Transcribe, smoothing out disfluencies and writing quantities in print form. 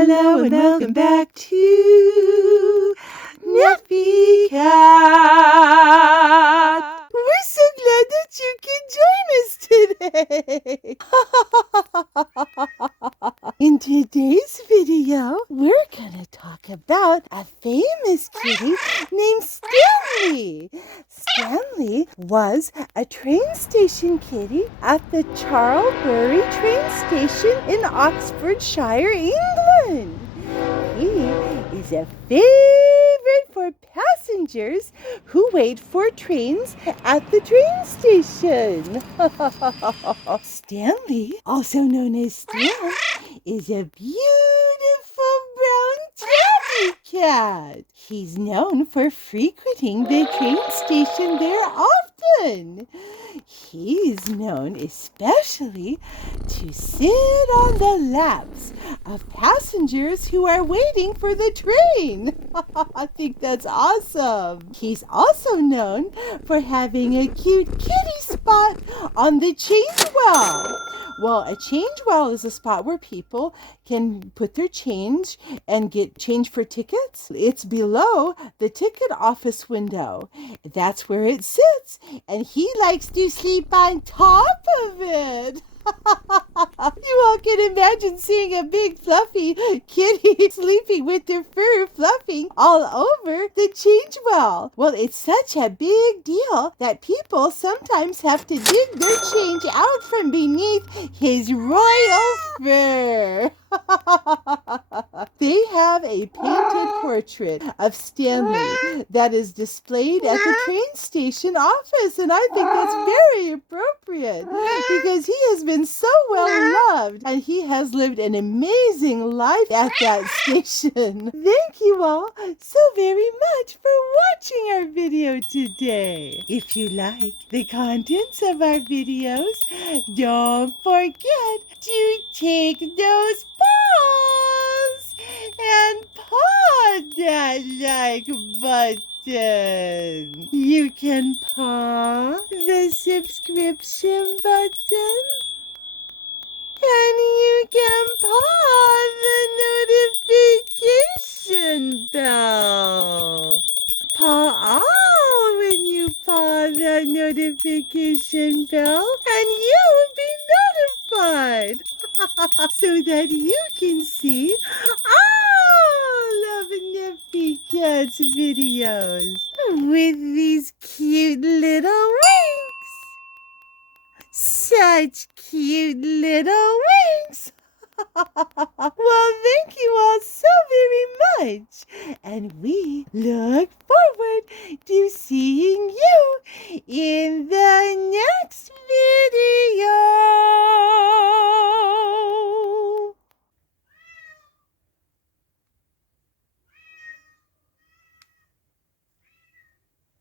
Hello and welcome back to Neffy Cat. We're so glad that you can join us today. In today's video, we're gonna talk about a famous kitty named Stanley. Stanley was a train station kitty at the Charlbury train station in Oxfordshire, England. He is a favorite for passengers who wait for trains at the train station. Stanley, also known as Stan, is a beautiful brown tabby cat. He's known for frequenting the train station there often. He's known especially to sit on the laps of passengers who are waiting for the train. I think that's awesome. He's also known for having a cute kitty spot on the change well. Well, a change well is a spot where people can put their change and get change for tickets. It's below the ticket office window. That's where it sits, and he likes to sleep on top of it. You all can imagine seeing a big fluffy kitty sleeping with their fur fluffing all over the change well. Well, it's such a big deal that people sometimes have to dig their change out from beneath his royal fur. They have a painted portrait of Stanley that is displayed at the train station office, and I think that's very appropriate because he has been so well loved and he has lived an amazing life at that station. Thank you all so very much for watching our video today. If you like the contents of our videos, don't forget to take those paws and paw that like button. You can paw the subscription button, and you can paw the notification bell. Paw all when you paw the notification bell, and you'll be notified so that you can see all of Neffy Cat's videos with these cute little wings. Such cute little wings. Well, thank you all so very much, and we look forward to seeing you in the